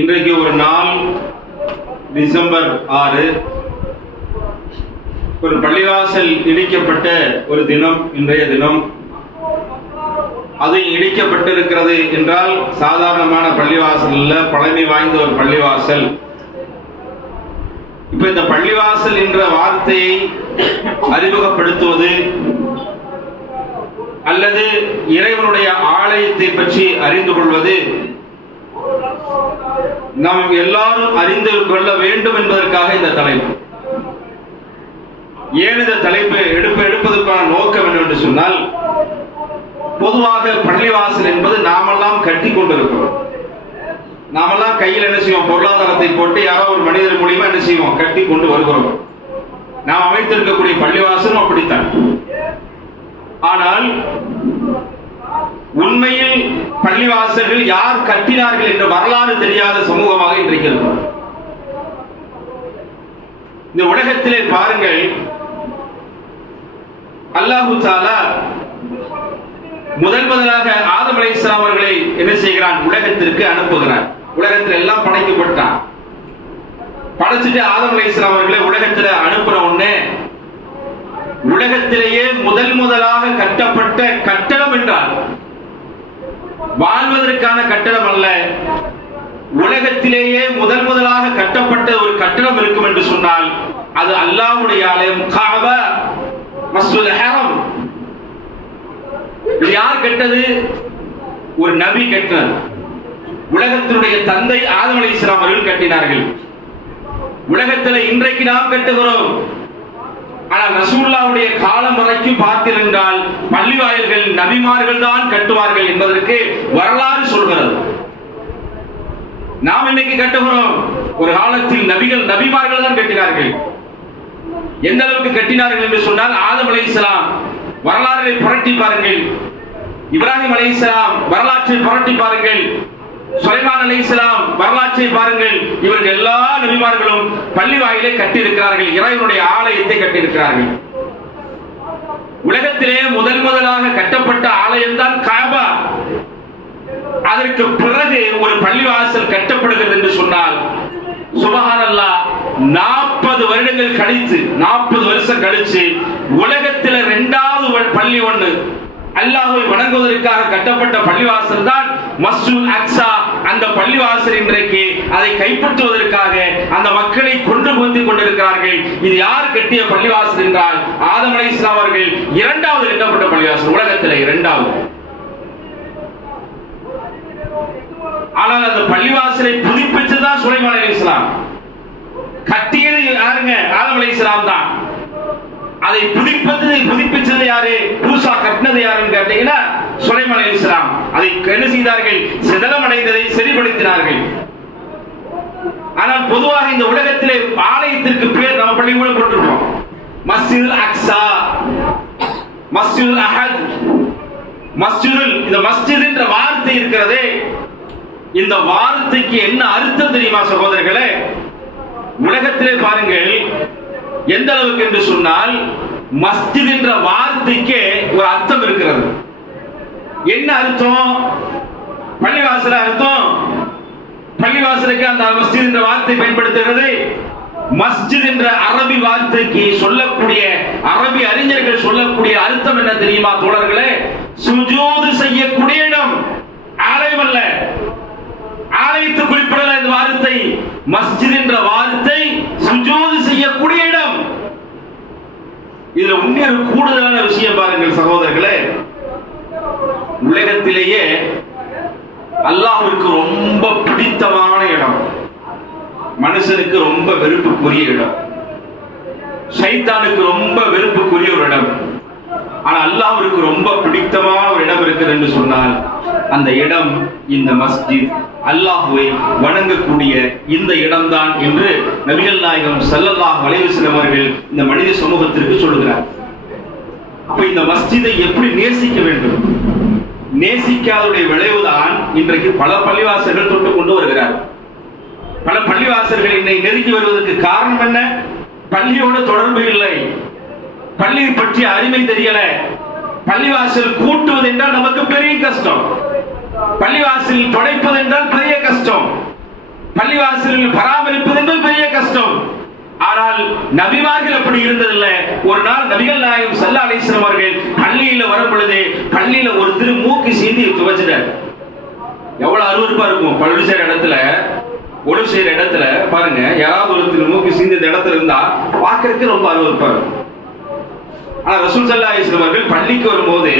இன்றைக்கு ஒரு நாள் டிசம்பர் 6, ஒரு பள்ளிவாசல் இடிக்கப்பட்ட ஒரு தினம். இன்றைய தினம் அது இடிக்கப்பட்டிருக்கிறது என்றால் சாதாரணமான பள்ளிவாசல் அல்ல, பழமை வாய்ந்த ஒரு பள்ளிவாசல். இப்ப இந்த பள்ளிவாசல் என்ற வார்த்தையை அறிமுகப்படுத்துவது அல்லது இறைவனுடைய ஆலயத்தை பற்றி அறிந்து கொள்வது நாம் எல்லாரும் அறிந்து கொள்ள வேண்டும் என்பதற்காக இந்த தலைப்பு. ஏன் இந்த தலைப்பு எடுப்பதற்கான நோக்கம் என்னவென்று சொன்னால், பொதுவாக பள்ளிவாசல் என்பது நாமெல்லாம் கட்டி கொண்டிருக்கிறோம். நாமெல்லாம் கையில் என்ன செய்வோம், பொருளாதாரத்தை போட்டு யாரோ ஒரு மனிதர் மூலியமா என்ன செய்வோம், கட்டி கொண்டு வருகிறோம். நாம் அமைத்திருக்கக்கூடிய பள்ளிவாசலும் அப்படித்தான். ஆனால் உண்மையில் பள்ளிவாசல்கள் யார் கட்டினார்கள் என்ற வரலாறு தெரியாத சமூகமாக இன்றைக்கு இருக்கிறோம். இந்த உலகத்திலே பாருங்கள், அல்லாஹு தஆலா முதலாக ஆதம் அலைஹிஸ்ஸலாம் அவர்களை என்ன செய்கிறான், உலகத்திற்கு அனுப்புகிறார். உலகத்தில் எல்லாம் படைக்கப்பட்டான். படைச்சிட்டு ஆதம் அலைஹிஸ்ஸலாம் அவர்களை உலகத்தில் அனுப்புற உடனே உலகத்திலேயே முதலாக கட்டப்பட்ட கட்டடம் என்றால் வாழ்வதற்கான கட்டடம் அல்ல, உலகத்திலேயே முதலாக கட்டப்பட்ட ஒரு கட்டடம் இருக்கும் என்று சொன்னால் அது அல்லாஹ்வுடைய ஆலயம், காபா, மஸ்ஜிதுல் ஹரம். இது யார் கட்டது? ஒரு நபி கட்டினார். உலகத்தினுடைய தந்தை ஆதம் அலைஹிஸ்ஸலாம் அவர்கள் கட்டினார்கள். உலகத்தில் இன்றைக்கு நாம் கட்டுகிறோம். ஆனால் ரசூலுல்லாஹ்வுடைய காலம் வரைக்கும் பார்த்தீர்கள், பள்ளி வாயில்கள் நபிமார்கள் தான் கட்டுவார்கள் என்பதற்கு வரலாறு சொல்கிறது. நாம் இன்னைக்கு கட்டுகிறோம். ஒரு காலத்தில் நபிமார்கள் தான் கட்டினார்கள். எந்த அளவுக்கு கட்டினார்கள் என்று சொன்னால், ஆதம் அலைஹிஸ்ஸலாம் வரலாற்றை புரட்டி பாருங்கள், இப்ராஹிம் அலைஹிஸ்ஸலாம் வரலாற்றை புரட்டி பாருங்கள், சுலைமான் அலைஹிஸ்ஸலாம் வரலாற்றை பாருங்கள். இவர்கள் எல்லா நபிமார்களும் பள்ளி வாயிலை கட்டி இருக்கிறார்கள், இறைவனுடைய ஆலயத்தை கட்டி இருக்கிறார்கள். உலகத்திலே முதலாக கட்டப்பட்ட ஆலயம் தான் காபா. அதற்கு பிறகு ஒரு பள்ளிவாசல் கட்டப்படுகிறது என்று சொன்னால் சுப்ஹானல்லாஹ், 40 வருடங்கள் கழித்து 40 வருஷம் கழிச்சு உலகத்தில் 2வது பள்ளி ஒன்று அல்லாஹ்வை வணங்குவதற்காக கட்டப்பட்ட பள்ளிவாசல் தான் மஸ்ஜிதுல் அக்ஸா. அந்த பள்ளிவாசல் இன்றைக்கு அதை கைப்பற்றுவதற்காக அந்த மக்களை கொண்டு வந்து கொண்டிருக்கிறார்கள். இது யார் கட்டிய பள்ளிவாசல் என்றால் ஆதம் அலைஹிஸ்ஸலாம் அவர்கள் 2வது கட்டப்பட்ட பள்ளிவாசல், உலகத்தில் 2வது. ஆனால் அந்த பள்ளிவாசலை புதுப்பிச்சதுதான் சுலைமான் அலைஹிஸ்ஸலாம். கட்டியது யாருங்க? ஆதம் அலைஹிஸ்ஸலாம் தான். அதை புதுப்பிச்சது யாரு? பூசா கட்டினது யாருன்னு கேட்டீங்கன்னா சுலைமான் அலைஹிஸ்ஸலாம். அதை என்ன செய்தார்கள்? சிதலம் அடைந்ததை சரிப்படுத்தினார்கள். ஆனால் பொதுவாக இந்த உலகத்திலே ஆலயத்திற்கு பேர் நம்ம பள்ளி கூட போட்டிருப்போம், மஸ்ஜிதுல் அக்ஸா, மஸ்ஜிதுல் அஹத், மஸ்ஜிதுல். இந்த மஸ்ஜித் என்ற வார்த்தை இருக்கிறதே, இந்த வார்த்தைக்கு என்ன அர்த்தம் தெரியுமா சகோதரர்களே? உலகத்திலே பாருங்கள் எந்த அளவுக்கு என்று சொன்னால், மஸ்ஜித் என்ற வார்த்தைக்கு ஒரு அர்த்தம் இருக்கிறது. என்ன அர்த்தம்? பள்ளிவாசல் அர்த்தம். பள்ளிவாசலுக்கு அந்த மஸ்ஜித் என்ற வார்த்தை பயன்படுத்துகிறது. மஸ்ஜித் என்ற அரபி வார்த்தைக்கு சொல்லக்கூடிய, அரபி அறிஞர்கள் சொல்லக்கூடிய அர்த்தம் என்ன தெரியுமா தோழர்களே? சுஜூது செய்யக்கூடிய இடம், ஆலயம் அல்ல. ஆலயத்தை குறிப்பிடல இந்த வார்த்தை. மஸ்ஜித் என்ற வார்த்தை சுஜூது செய்யக்கூடிய இடம். இதுல இன்னொரு கூடுதலான விஷயம் பாருங்கள் சகோதரர்களே, உலகத்திலேயே அல்லாஹ்விற்கு ரொம்ப பிடித்தமான இடம், மனுஷனுக்கு ரொம்ப வெறுப்புக்குரிய இடம், ஷைத்தானுக்கு ரொம்ப வெறுப்புக்குரிய ஒரு இடம், ஆனா அல்லாஹ்விற்கு ரொம்ப பிடித்தமான ஒரு இடம் இருக்குது என்று சொன்னால் அந்த இடம் இந்த மஸ்ஜித், அல்லாஹ்வை வணங்கக்கூடிய இந்த இடம்தான் என்று நபிகள் நாயகம் ஸல்லல்லாஹு அலைஹி வஸல்லம் அவர்கள் இந்த மனித சமூகத்திற்கு சொல்கிறார். அப்ப இந்த மஸ்ஜிதை எப்படி நேசிக்க வேண்டும்? நேசிக்காதவருடைய விளைவுதான் இன்றைக்கு பல பள்ளிவாசல்கள் தொட்டு கொண்டு வருகிறார். பல பள்ளிவாசல்கள் இன்னைக்கு நெருங்கி வருவதற்கு காரணம் என்ன? பள்ளியோட தொடர்பு இல்லை, பள்ளியை பற்றி அருமை தெரியல. பள்ளிவாசல் கூட்டுவது என்றால் நமக்கு பெரிய கஷ்டம், பள்ளிவாசல் துடைப்பது என்றால் பெரிய கஷ்டம். பள்ளிவாசலில் பராமரிப்பது என்பது பெரிய கஷ்டம். ஆனால் நபிமார்கள் அப்படி இருந்ததில்லை. ஒரு நாள் நபிகள் நாயகம் ஸல்லல்லாஹு அலைஹி வஸல்லம் அவர்கள் பள்ளியில வரும் பொழுது பள்ளியில ஒருத்தர் மூக்கு சீந்தி துவைச்சிட்டார். எவ்வளவு அருவருப்பா இருக்கும். பள்ளி செய்யற இடத்துல, ஒளி செய்யற இடத்துல பாருங்க, யாராவது ஒருத்தர் மூக்கு சீந்தி இடத்துல இருந்தா பார்க்கறதுக்கு ரொம்ப அருவருப்பா இருக்கும். ஆனா ரசூல் ஸல்லல்லாஹு அலைஹி வஸல்லம் அவர்கள் பள்ளிக்கு வரும்போது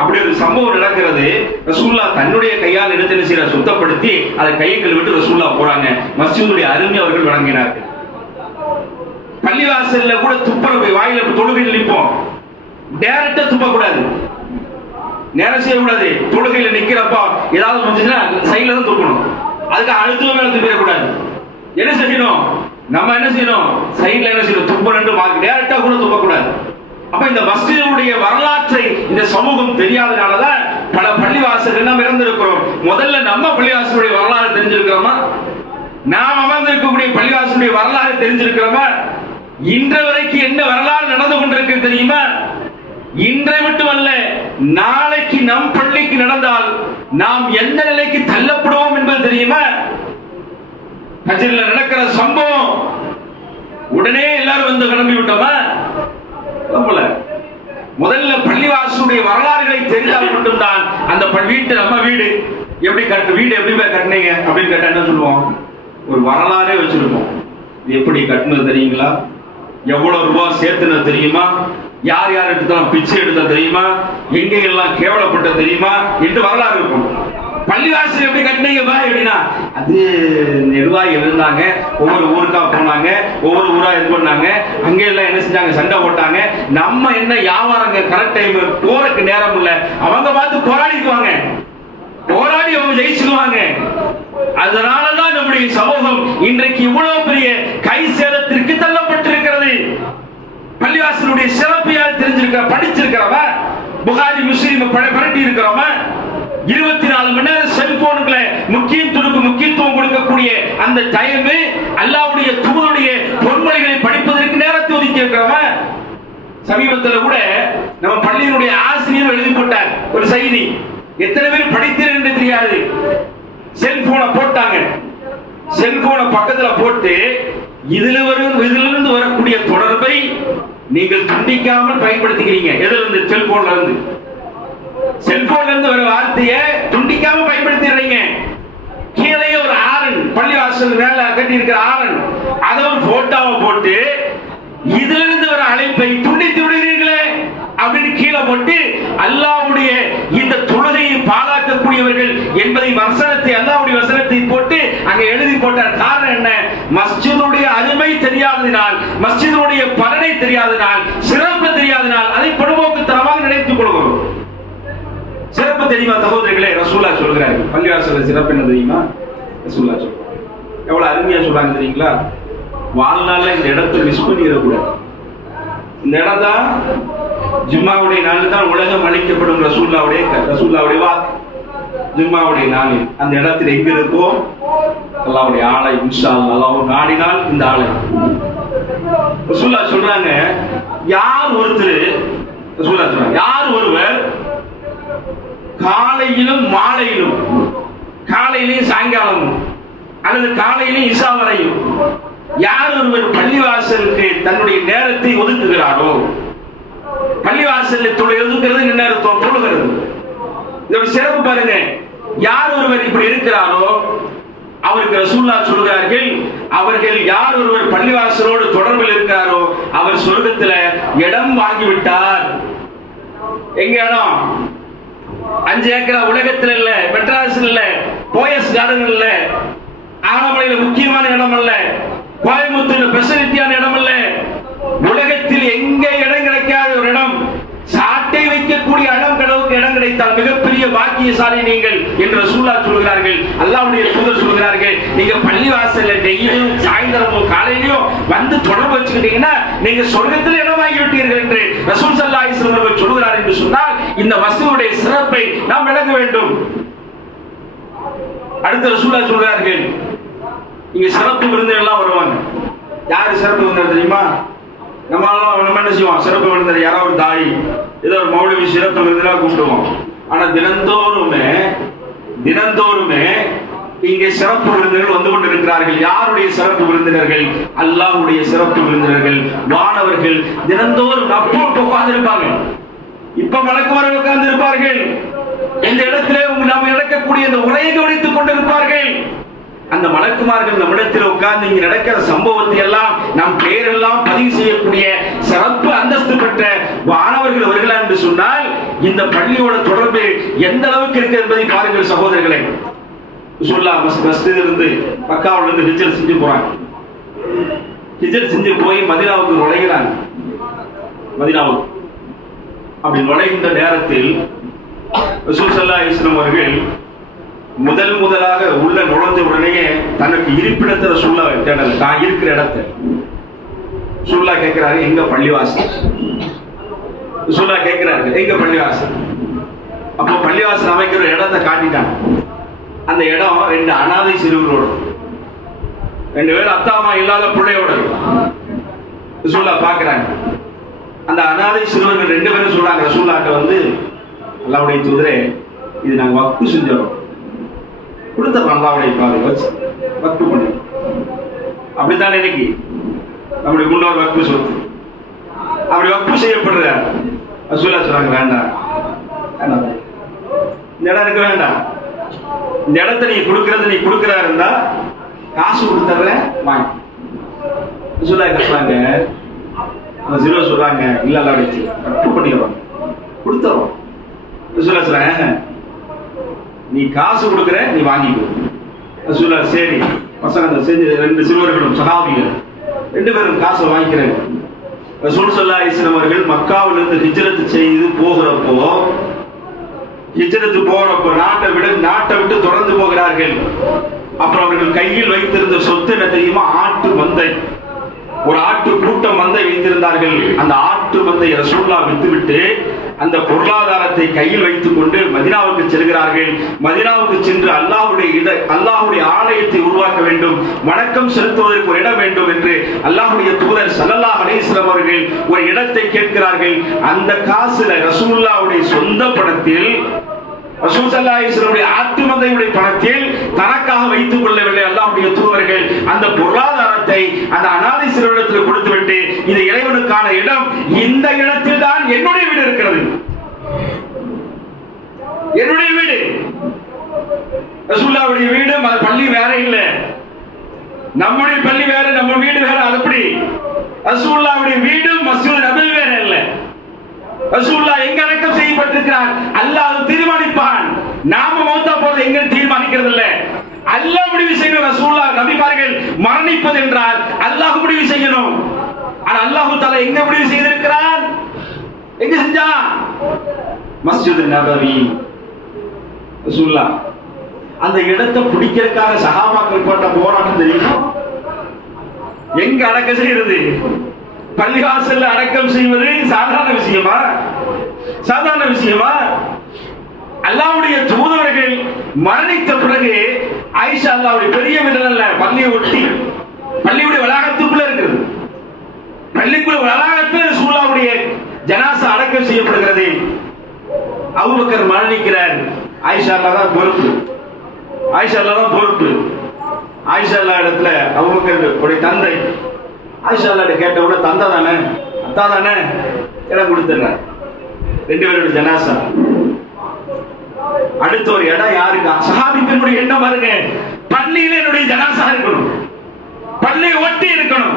அப்படி ஒரு சம்பவம் நடக்கிறது. ரசூல்லா தன்னுடைய கையால் எடுத்து செய்ய சுத்தப்படுத்தி அதை கையை விட்டு ரசூல்லா போறாங்க. மஸ்ஜிதுடைய அருமை அவர்கள் வழங்கினார்கள். பள்ளிவாசல்ல கூட துப்புற வாயில தொழுகையில் நிற்போம். டைரக்டா துப்ப கூடாது, நேரம் செய்யக்கூடாது. தொழுகையில் நிக்கிறப்பா ஏதாவது வந்துச்சுன்னா சைட்ல தான் துப்பணும். அதுக்கு அழுத்தம் மேல துப்பிடக்கூடாது. என்ன செய்யணும்? நம்ம என்ன செய்யணும்? சைட்ல என்ன செய்யணும்? துப்பணும். டைரக்டா கூட துப்பக்கூடாது. அப்ப இந்த மஸ்ஜிதுடைய வரலாற்றை இந்த சமூகம் தெரியாதனாலதான் பல பள்ளிவாசல்கள் நாம் இறந்திருக்கிறோம். முதல்ல நம்ம பள்ளிவாசலுடைய வரலாறு தெரிஞ்சிருக்கிறோமா? நாம் அமர்ந்திருக்கக்கூடிய பள்ளிவாசலுடைய வரலாறு தெரிஞ்சிருக்கிறோமா? இன்று வரைக்கும் என்ன வரலாறு நடந்து கொண்டிருக்கு தெரியுமா? இன்றை மட்டுமல்ல, நாளைக்கு நம் பள்ளிக்கு நடந்தால் நாம் எந்த நிலைக்கு தள்ளப்படுவோம் என்பது தெரியுமா? ஹஜ்ஜில் நடக்கிற சம்பவம் உடனே எல்லாரும் வந்து கிளம்பி விட்டோமா? முதல்ல பள்ளிவாசலுடைய வரலாறுகளை தெரிந்தால் மட்டும்தான் அந்த வீட்டு, நம்ம வீடு எப்படி கட்டு, வீடு எப்படி கட்டினீங்க அப்படின்னு கேட்டா என்ன சொல்லுவோம்? ஒரு வரலாறே வச்சிருக்கோம். எப்படி கட்டினது தெரியுங்களா? எவ்வளவு ரூபாய் சேர்த்துனது தெரியுமா? யார் யார் எடுத்தாலும் பிச்சை எடுத்த தெரியுமா? எங்க எல்லாம் கேவலப்பட்ட தெரியுமா என்று வரலாறு இருக்கும். பள்ளிவாசல் எப்படி கட்டினீங்க பாய் அப்படின்னா, அது நிர்வாகி இருந்தாங்க, ஒவ்வொரு ஊருக்கா போனாங்க, ஒவ்வொரு ஊரா இது பண்ணாங்க, அங்க எல்லாம் என்ன செஞ்சாங்க? சண்டை போட்டாங்க. நம்ம என்ன வியாபாரங்க, கரெக்ட் டைம் போறதுக்கு நேரம் இல்ல, அவங்க பார்த்து போராடிக்குவாங்க, போராடி அவங்க ஜெயிச்சுக்குவாங்க. அதனாலதான் நம்முடைய சமூகம் இன்றைக்கு இவ்வளவு பெரிய கை சேதத்திற்கு தள்ளப்பட்டிருக்கிறது. பள்ளிவாசலுடைய சிறப்பு யார் தெரிஞ்சிருக்க, படிச்சிருக்கிறவ, புகாரி முஸ்லிம் பரட்டி இருக்கிறவங்க, 24 மணி நேரம் செல்போனுக்குள்ள முக்கியத்துவம் கொடுக்கக்கூடிய அந்த டைம், அல்லாஹ்வுடைய தூதருடைய பொன்மொழிகளை படிப்பதற்கு நேரத்தை ஒதுக்கி இருக்கிறவன். சமீபத்தில் கூட நம்ம பள்ளியினுடைய ஆசிரியர் எழுதி போட்டார் ஒரு செய்தி. எத்தனை பேர் படித்தீர்கள் என்று தெரியாது. செல்போனை போட்டாங்க. செல்போனை பக்கத்துல போட்டு இதிலிருந்து வரக்கூடிய தொடர்பை நீங்கள் துண்டிக்காமல் பயன்படுத்திக்கிறீங்க. எதுல இருந்து? செல்போன்ல இருந்து. செல்போன்ல இருந்து வர வார்த்தையை துண்டிக்காம பயன்படுத்திடுறீங்க. கீழே ஒரு ஆரன், பள்ளிவாசல் மேல கட்டி இருக்கிற ஆரன், அதை ஒரு போட்டோவை போட்டு இதிலிருந்து வர அழைப்பை துண்டித்து விடுகிறீர்களே அப்படின்னு கீழே போட்டு அல்லாஹ்வுடைய இந்த தொழுகையை பாழாக்கக்கூடியவர்கள் என்பதை வசனத்தை, அல்லாஹ்வுடைய வசனத்தை போட்டு அங்க எழுதி போட்டார். காரணம் என்ன? மஸ்ஜிதுடைய அருமை தெரியாததினால், மஸ்ஜிதுடைய பலனை தெரியாததினால், சிறப்பு தெரியாததினால் அதை பொதுபோக்குத்தனமாக நினைத்துக் கொள்கிறோம். சிறப்பு தெரியுமா சகோதரர்களே? ரசூலா சொல்கிறார்கள். பள்ளிவாசல்ல சிறப்பு என்ன தெரியுமா? ரசூலா சொல்றாங்க. எவ்வளவு அருமையா சொல்றாங்க தெரியுங்களா? வாழ்நாள்ல இந்த இடத்தை மிஸ் பண்ணிடக்கூடாது. இந்த இடம் தான் ஜும்மாவுடைய நாள் தான் உலகம் அளிக்கப்படும். ரசூலுல்லாஹ்வுடைய வாக்கு ஜும்மாவுடைய நாளில் அந்த இடத்தில் எங்க இருக்கோ அல்லாஹ்வுடைய ஆலை, இன்ஷா அல்லாஹ் நாடினால் இந்த ஆலை. ரசூலுல்லாஹ் சொல்றாங்க, யார் ஒருவர் காலையிலும் மாலையிலும், காலையிலையும் சாயங்காலமும் அல்லது காலையிலும் இஷா வரையும் யார் ஒருவர் பள்ளிவாசலுக்கு தன்னுடைய நேரத்தை ஒதுக்குகிறாரோ, பள்ளிவாசலில் ஒதுக்குறது என்ன அர்த்தம்? தொழுகிறது. இதோட சிறப்பு பாருங்க. யார் ஒருவர் இப்படி இருக்கிறாரோ அவருக்கு ரசூலுல்லாஹ் சொல்கிறார்கள், அவர்கள் யார் ஒருவர் பள்ளிவாசலோடு தொடர்பில் இருக்கிறாரோ அவர் சொர்க்கத்துல இடம் வாங்கிவிட்டார். எங்க இடம்? 5 ஏக்கரா உலகத்தில் இல்ல, மெட்ராஸ்ல இல்ல, போயஸ் கார்டன் இல்ல, ஆனமலையில முக்கியமான இடம் அல்ல, கோயம்புத்தூர்ல பெசலிட்டியான இடம் அல்ல, உலகத்தில் எங்க இடம் கிடைக்காத ஒரு இடம், சாட்டை வைக்கக்கூடிய இடம் கிடைத்தால் மிகப்பெரிய பாக்கியசாலி நீங்கள் என்று ரசூலுல்லாஹ் சொல்கிறார்கள். அல்லாஹ்வுடைய தூதர் சொல்கிறார்கள், நீங்க பள்ளிவாசல்ல டெய்லியும் சாயந்தரமும் காலையிலயும் வந்து தொடர்பு வச்சுக்கிட்டீங்கன்னா நீங்க சொர்க்கத்தில் இடம் வாங்கி விட்டீர்கள் என்று ரசூல் ஸல்லல்லாஹு அலைஹி வஸல்லம் அவர்கள் சொல்கிறார் என்று சொன்னால் இந்த மஸ்ஜிதுடைய சிறப்பை நாம் விளங்க வேண்டும். அடுத்து ரசூலுல்லாஹ் சொல்கிறார்கள், இங்க சிறப்பு விருந்தினர் எல்லாம் வருவாங்க. யாரு சிறப்பு விருந்தினர் தெரியுமா? நம்ம என்ன செய்வோம்? சிறப்பு விருந்தினர் யாராவது ஒரு தாய், ஏதோ ஒரு மௌலவி சிறப்பு விருந்தினரா கூப்பிடுவோம். ஆனா தினந்தோறுமே இங்கே சிறப்பு விருந்தினர்கள் வந்து கொண்டிருக்கிறார்கள். யாருடைய சிறப்பு விருந்தினர்கள்? அல்லாஹ்வுடைய சிறப்பு விருந்தினர்கள், வானவர்கள். தினந்தோறும் நப்போட்டு உட்கார்ந்து இருப்பாங்க. இப்ப மலக்குமார்கள் உட்கார்ந்து இருப்பார்கள். இந்த இடத்திலே நாம் நடக்கக்கூடிய இந்த உரையை கவனித்துக் கொண்டிருப்பார்கள். அந்த மலக்குமார்கள் நம்மிடத்தில் உட்கார்ந்து இங்கு நடக்கிற சம்பவத்தை எல்லாம் நம் பெயரெல்லாம் பதிவு செய்யக்கூடிய சிறப்பு அந்தஸ்து பெற்ற வானவர்கள் அவர்களா என்று சொன்னால் இந்த பள்ளியோட தொடர்பு எந்த அளவுக்கு இருக்கு என்பதை பாருங்கள் சகோதரர்களே. இருந்து மக்காவுல இருந்து ஹிஜ்ரத் செஞ்சு போறாங்க. ஹிஜ்ரத் செஞ்சு போய் மதீனாவுக்கு நுழைகிறாங்க. மதீனாவுக்கு அப்படி நுழைகின்ற நேரத்தில் ரசூல் ஸல்லல்லாஹு அலைஹி வஸல்லம் அவர்கள் முதலாக உள்ள நுழைஞ்ச உடனே தனக்கு இருப்பிடத்தை ரசூல்லா தேடல. தான் இருக்கிற இடத்தை ரசூல்லா கேட்கிறாரு, எங்க பள்ளிவாசல்? ரசூல்லா கேட்கிறாரு, எங்க பள்ளிவாசல்? அப்போ பள்ளிவாசல் அமைக்கிற இடத்தை காட்டிட்டாங்க. அந்த இடம் 2 அனாதை சிறுவர்களோட, 2 பேர் அப்பா அம்மா இல்லாத பிள்ளையோட ரசூல்லா பாக்குறாங்க. அந்த அனாதை சிறுவர்கள் 2 பேரும் சொல்றாங்க ரசூல்லாட்ட வந்து, அல்லாஹ்வுடைய தூதரே, இது நாங்க வக்ஃப் செஞ்சோம், கொடுத்தோம் அல்லாஹ்வுடைய பாதை வச்சு வக்ஃப் பண்ணி. அப்படித்தான் இன்னைக்கு நம்முடைய முன்னோர் வக்ஃப் சொத்து. அப்படி வக்ஃப் செய்யப்படுற ரசூல்லா சொல்றாங்க, வேண்டாம், இந்த இடம் எனக்கு வேண்டாம். இந்த இடத்தை நீ கொடுக்கறது, நீ கொடுக்கிறா இருந்தா காசு கொடுத்துற வாங்க. ரசூல்லா கேட்கறாங்க. அந்த சிறுவர் சொல்றாங்க, இல்ல அல்லாஹ்வுடைய வக்ஃப் பண்ணிடுவாங்க, கொடுத்துறோம். ரசூல்லா சொல்றாங்க, நீ காசு கொடுக்கிற, நீ வாங்கிக்கோ. ரசூல்லா சரி. பசங்க அந்த செஞ்சு 2 சிறுவர்களும் சஹாபிகள் 2 பேரும் காசை வாங்கிக்கிறாங்க. ரசூல் ஸல்லல்லாஹு அலைஹி வஸல்லம் அவர்கள் மக்காவிலிருந்து ஹிஜ்ரத் செய்து போகிறப்போ நாட்டை விட்டு தொடர்ந்து போகிறார்கள். அப்புறம் அவர்கள் கையில் வைத்திருந்த சொத்து என்ன தெரியுமா? ஆட்டு மந்தை. ஒரு ஆட்டு கூட்டம் மந்தை வைத்திருந்தார்கள். அந்த ஆட்டு மந்தை ரசூலுல்லாஹ் விட்டுவிட்டு அந்த பொருளாதாரத்தை கையில் வைத்துக் கொண்டு மதீனாவுக்கு செல்கிறார்கள். மதீனாவுக்கு சென்று அல்லாஹ்வுடைய ஆலயத்தை உருவாக்க வேண்டும், வணக்கம் செலுத்துவதற்கு ஒரு இடம் வேண்டும் என்று அல்லாஹ்வுடைய தூதர் ஸல்லல்லாஹு அலைஹி வஸல்லம் அவர்கள் ஒரு இடத்தை கேட்கிறார்கள். அந்த காசுல ரசூலுல்லாஹ்வுடைய சொந்த பணத்தில், ரசூல் ஸல்லல்லாஹு அலைஹி வஸல்லம் ஆட்டு மந்தையுடைய பணத்தில் தனக்காக வைத்துக் கொள்ளவில்லை. அல்லாஹ்வுடைய தூதர்கள் அந்த பொருளாதாரத்தை அந்த அனாதை சிறுவனிடத்தில் கொடுத்துவிட்டு, இது இறைவனுக்கான இடம், இந்த இடத்தில் தான் என்னுடைய வீடு இருக்கிறது, என்னுடைய வீடு. ரசூலுல்லாஹ்வுடைய வீடு பள்ளி வேற இல்ல, நம்முடைய பள்ளி வேற, நம்ம வீடு வேற. அப்படி ரசூலுல்லாஹ்வுடைய வீடு மஸ்ஜித் நபவி வேற இல்ல. ரசூலுல்லாஹ் எங்க அடக்கம் செய்யப்பட்டிருக்கிறார் அல்லாஹ் தீர்மானிப்பான். நாம மௌத்தா போறது எங்க தீர்மானிக்கிறது இல்ல, அல்லாஹ் முடிவு செய்யணும். ரசூலுல்லாஹ் நபிமார்கள் மரணிப்பது என்றால் அல்லாஹ் முடிவு செய்யணும். ஆனா அல்லாஹ் தஆலா எங்க முடிவு செய்திருக்கிறார்? எங்க செஞ்சா? மஸ்ஜித் நபவி. ரசூலுல்லாஹ் அந்த இடத்தை பிடிக்கிறதுக்காக சஹாபாக்கள் போட்ட போராட்டம் தெரியுமா? எங்க அடக்கம் செய்யறது? பள்ளிவாசல்ல அடக்கம் செய்வது சாதாரண விஷயமா? சாதாரண விஷயமா? அல்லாஹ்வுடைய தூதர்கள் மரணித்த பிறகு ஆயிஷா அல்லாஹ்வுடைய பெரிய வீடு அல்ல, பள்ளியை ஒட்டி பள்ளியுடைய வளாகத்துக்குள்ள இருக்குது. பள்ளிக்குள்ள வளாகத்தில் ரசூலுல்லாஹ்வுடைய ஜனாசா அடக்கம் செய்யப்படுகிறது. அபூபக்கர் மரணிக்கிறார். ஆயிஷா அல்லாஹ் தான் பொறுப்பு. ஆயிஷா அல்லாஹ் தான் பொறுப்பு. ஆயிஷா அல்லாஹ் இடத்துல அபூபக்கருடைய தந்தை ஆயிஷா அல்லாஹ் கேட்ட உடனே, தந்தா தானே, அத்தா தானே, இடம் கொடுத்துறாங்க. 2 பேருடைய ஜனாசா. அடுத்த ஒரு இடம் யாருக்கா? சஹாபி பெண்ணுடைய எண்ணம் பாருங்க, பள்ளியில என்னுடைய ஜனாசா இருக்கணும், பள்ளியை ஒட்டி இருக்கணும்.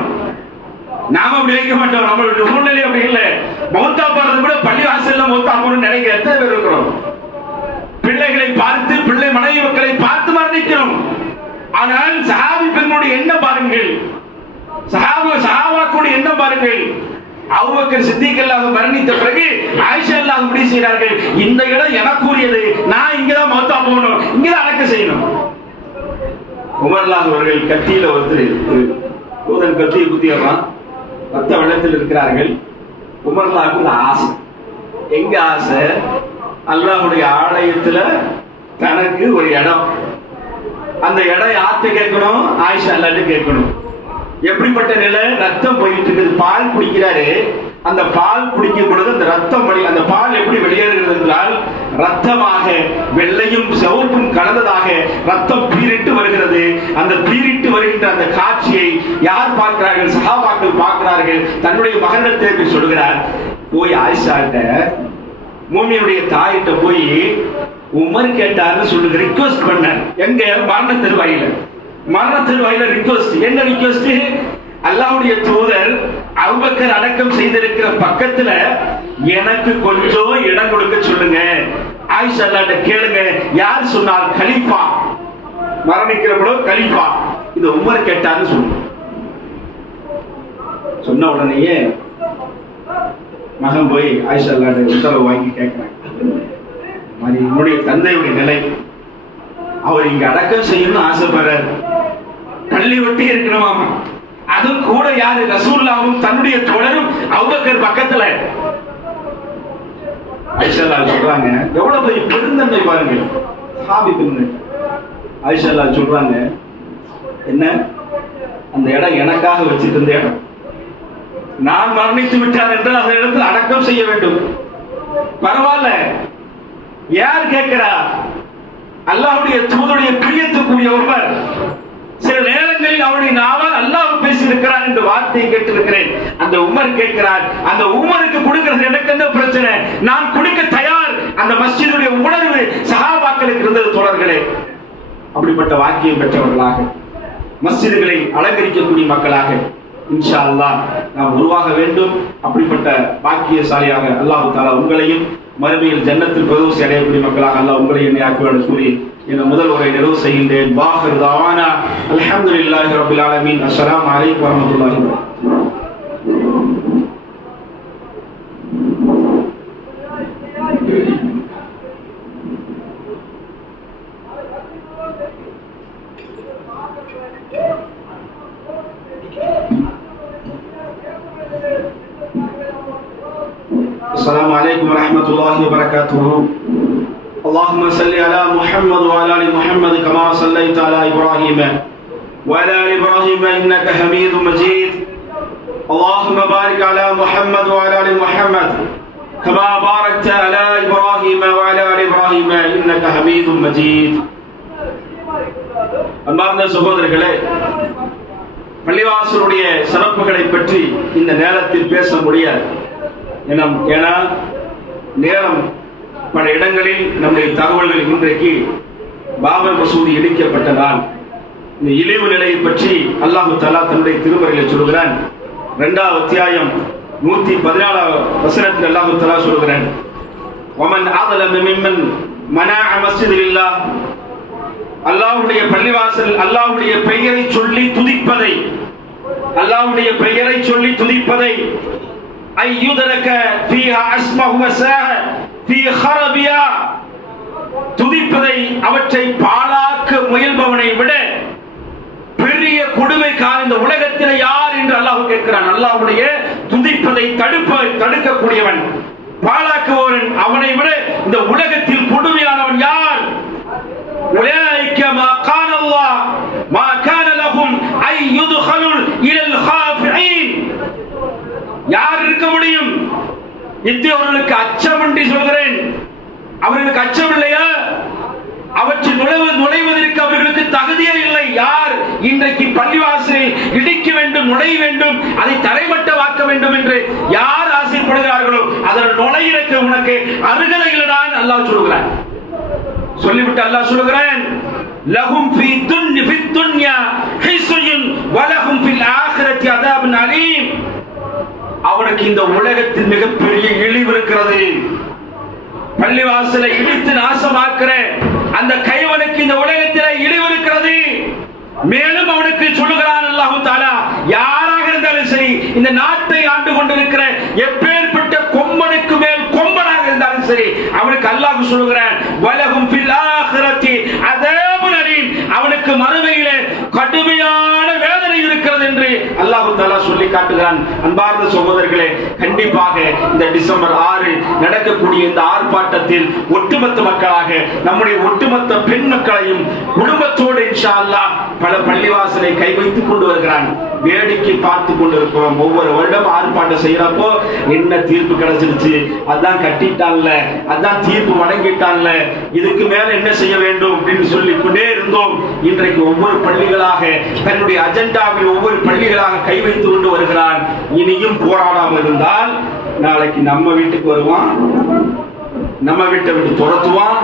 நாம அப்படி வைக்க மாட்டோம், நம்மளுடைய சூழ்நிலை அப்படி இல்லை. மௌத்தா போறது கூட பள்ளி வாசல்ல மௌத்தா போறோம்னு நினைக்கிற எத்தனை பேர் இருக்கிறோம்? பிள்ளைகளை பார்த்து, பிள்ளை மனைவி மக்களை பார்த்து மரணிக்கிறோம். ஆனால் சஹாபி பெண்ணுடைய எண்ணம் பாருங்கள், சஹாபாக்களுடைய எண்ணம் பாருங்கள். அபூபக்கர் சித்திக் அல்லாஹ் மரணித்த பிறகு ஆயிஷா அல்லாஹ் முடிவு செய்கிறார்கள், இந்த இடம் எனக்குரியது, நான் இங்கதான் மௌத்தா போகணும், இங்கதான் அடக்கம் செய்யணும். உமர் அல்லாஹ் அவர்கள் கத்தியில ஒருத்தர் கத்தியை குத்தியறான், ரத்த வெள்ளத்தில் இருக்கிறார்கள். உமர் அல்லாஹ்வுக்கு ஆசை. எங்க ஆசை? அல்லாஹ்வுடைய ஆலயத்துல தனக்கு ஒரு இடம். அந்த இடம் யார்கிட்ட கேட்கணும்? ஆயிஷா அல்லாஹ்ட்ட கேட்கணும். எப்படிப்பட்ட நிலை? ரத்தம் போயிட்டு இருக்குது, பால் குடிக்கிறாரு. அந்த பால் குடிக்கும் பொழுது அந்த ரத்தம் அந்த பால் எப்படி வெளியேறுகிறது என்றால், ரத்தமாக வெள்ளையும் சிவப்பும் கலந்ததாக ரத்தம் பீரிட்டு அந்த பீரிட்டு வருகின்ற அந்த காட்சியை யார் பார்க்கிறார்கள்? சஹாபாக்கள் பார்க்கிறார்கள். தன்னுடைய மகனிடத்தில் போய் சொல்கிறார், போய் ஆயிஷாட்ட, மூமியுடைய தாயிட்ட போய் உமர் கேட்டார்னு சொல்லுங்க, ரிக்வெஸ்ட் பண்ணார். எங்க? மரண திருவாயில ரிக்வெஸ்ட். என்ன ரிக்வெஸ்ட்? அல்லாஹ்வுடைய தூதர் அபூபக்கர் அடக்கம் செய்திருக்கிற பக்கத்துல எனக்கு கொஞ்சம் இடம் கொடுக்க சொல்லுங்க. ஆயிஷா அல்லாஹ்ட்ட கேளுங்க. யார் சொன்னார்? கலீஃபா. மரணிக்கிற பொழுது கலீஃபா இந்த உமர் கேட்டார்னு சொன்ன உடனேயே மகன் போய் ஆயிஷா அல்லாஹ்ட்ட உத்தரவு வாங்கி கேட்கிறாங்க, என்னுடைய தந்தையுடைய நிலை, அவர் இங்க அடக்கம் செய்யணும்னு ஆசைப்படுறாரு, பள்ளி ஒட்டி இருக்கணுமாமா, அதுவும் கூட யாரு? ரசூலுல்லாஹ்வும் தன்னுடைய தோழரும் அபூபக்கர் பக்கத்துல. ஆயிஷா அல்லாஹ் சொல்றாங்க, எவ்வளவு பெரிய பெருந்தன்மை பாருங்க. சஹாபி பெருந்தன்மை. ஆயிஷா அல்லாஹ் சொல்றாங்க, என்ன அந்த இடம் எனக்காக வச்சிருந்த இடம், நான் மரணித்து விட்டார் என்றால் அந்த இடத்தில் அடக்கம் செய்ய வேண்டும். பரவாயில்ல, யார் கேட்கிறா? அல்லாஹ்வுடைய தூதருடைய பிரியத்துக்குரிய ஒருவர். சில நேரங்களில் அவருடைய நாவால் அல்லாஹ் பேசியிருக்கிறார் என்ற வார்த்தையை கேட்டிருக்கிறேன். அந்த உமர் கேட்கிறார், அந்த உமருக்கு கொடுக்கிறது எனக்கு என்ன பிரச்சனை, நான் கொடுக்க தயார். அந்த மஸ்ஜிதுடைய உணர்வு சஹாபாக்களுக்கு இருந்தது தோழர்களே. அப்படிப்பட்ட வாக்கியம் பெற்றவர்களாக, மஸ்ஜிதுகளை அலங்கரிக்கக்கூடிய மக்களாக இன்ஷா அல்லாஹ் நாம் உருவாக வேண்டும். அப்படிப்பட்ட பாக்கியசாலியாக அல்லாஹ் தஆலா உங்களையும் மறுமையில் ஜன்னத்தில் பிரதோஷி அடையக்கூடிய மக்களாக அல்லாஹ் உங்களை என்னை ஆக்குவார் கூறி என் முதல் உரை நிறைவு செய்கின்றேன். பாஹிர் தவானா அல்ஹம்துலில்லாஹி ரப்பில் ஆலமீன். அஸ்ஸலாமு அலைக்கும் வரஹ்மத்துல்லாஹி வபரகாத்துஹு. السلام عليكم ورحمة الله وبركاته. اللهم صل على محمد وعلى آل محمد كما صليت على إبراهيم وعلى آل إبراهيم إنك حميد مجيد. اللهم بارك على محمد وعلى آل محمد كما باركت على إبراهيم وعلى آل إبراهيم إنك حميد مجيد. அன்பார்ந்த சகோதரர்களே, பள்ளிவாசலுடைய சிறப்புகளை பற்றி இந்த நேரத்தில் பேச முடியாது. ஏன்னா நேரம் பல இடங்களில் நம்முடைய தகவல்கள் இன்றைக்கு பாபர் மசூதி இடிக்கப்பட்ட நாள். இந்த இழிவு நிலையை பற்றி அல்லாஹு தஆலா தன்னுடைய திருமறையில் சொல்கிறான். 2வது அத்தியாயம் 114வது வசனத்தில் அல்லாஹு தஆலா சொல்கிறான், வமன் அஸலம மிம்மன் மனஅ மஸ்ஜிதில்லாஹ், அல்லாஹ்வுடைய பள்ளிவாசல் அல்லாஹ்வுடைய பெயரை சொல்லி துதிப்பதை, அல்லாஹ்வுடைய பெயரை சொல்லி துதிப்பதை ஐயுதரக ஃபீஹா அஸ்மஹு வஸாஹ ஃபீ ஹரபியா, துதிப்பதை அவற்றை பாழாக்க முயல்பவனை விட பெரிய கொடுமைக்காரன் இந்த உலகத்தில் யார் என்று அல்லாஹ் கேட்கிறான். அல்லாஹ்வுடைய துதிப்பதை தடுக்கக்கூடியவன், பாழாக்குபவன், அவனை விட இந்த உலகத்தில் கொடுமையானவன் யார்? உலைக மா கான அல்லாஹ் மா கான லஹும் ஐ யுத்கலுல் இலல் காஃபிரீன், யார் இருக்க முடியும்? இத்தகையவர்களுக்கு அச்சம் என்று சொல்கிறேன். அவர்களுக்கு அச்சம் இல்லையா? அவற்றில் நுழைவதற்கு அவர்களுக்கு தகுதியே இல்லை. யார் இன்றைக்கு பள்ளிவாசலில் இடிக்க வேண்டும், நுழைய வேண்டும், அதை தரைமட்டமாக்க வேண்டும் என்று யார் ஆசைப்படுகிறார்களோ அதில் நுழையிறக்க உனக்கு அருகதை இல்லைதான் அல்லாஹ் சொல்கிறான். சொல்லிவிட்டு அல்லாஹ் சொல்கிறான், லஹும் ஃபீ துன்யா ஹிஸ்யுன் வலஹும் ஃபில் ஆখিরাতি அதாபுன் அலீம், அவனுக்கு இந்த உலகத்தில் மிகப்பெரிய இழிவு இருக்கிறது. பள்ளிவாசலை இடித்து நாசமாக்குற அந்த கைவனுக்கு இந்த உலகத்தில் இழிவு இருக்கிறது. மேலும் அவனுக்கு சொல்லுகிறான் அல்லாஹ் தஆலா, யாராக இருந்தாலும் சரி, இந்த நாட்டை ஆண்டு கொண்டிருக்கிற எப்பேற்பட்ட கொம்பனுக்கு மேல் கொம்பனாக இருந்தாலும் சரி, அவனுக்கு அல்லாஹ் சொல்லுகிறான், வலஹும் ஃபில் ஆখিরাতি அதாபுன் அலீம், அவனுக்கு மறுமையிலே கடுமையான வேதனை இருக்கிறது என்று அல்லாஹ் தஆலா சொல்லி காட்டுகிறான். அன்பார்ந்த சகோதரர்களே, கண்டிப்பாக இந்த டிசம்பர் 6 நடக்கக்கூடிய இந்த ஆர்ப்பாட்டத்தில் ஒட்டுமொத்த மக்களாக நம்முடைய ஒட்டுமொத்த பெண் மக்களையும் குடும்பத்தோடு இன்ஷா அல்லாஹ் பல பள்ளிவாசலை கை வைத்துக் கொண்டு வருகிறான். வேடிக்கை பார்த்து கொண்டு இருக்கிறோம். ஒவ்வொரு வருடம் ஆர்ப்பாட்டம் செய்யறப்போ என்ன தீர்ப்பு கிடைச்சிருச்சு, அதான் கட்டிட்டான்ல, அதான் தீர்ப்பு வழங்கிட்டான்ல, இதுக்கு மேல என்ன செய்ய வேண்டும் அப்படின்னு சொல்லிக் கொண்டே இருந்தோம். இன்றைக்கு ஒவ்வொரு பள்ளிகளாக தன்னுடைய அஜெண்டாவில் ஒவ்வொரு பள்ளிகளாக கை வைத்து கொண்டு வருகிறான். இனியும் போராடாமல் இருந்தால் நாளைக்கு நம்ம வீட்டுக்கு வருவான், நம்ம வீட்டை விட்டு துரத்துவான்,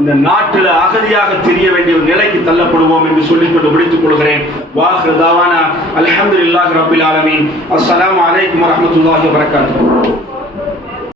இந்த நாட்டில் அகதியாக தெரிய வேண்டிய ஒரு நிலைக்கு தள்ளப்படுவோம் என்று சொல்லிக்கொண்டு முடித்துக் கொள்கிறேன். வாஹிரு தாவானா அல்ஹம்துலில்லாஹி ரப்பில் ஆலமீன். அஸ்ஸலாமு அலைக்கும் வரஹ்மத்துல்லாஹி வபரகாத்துஹு.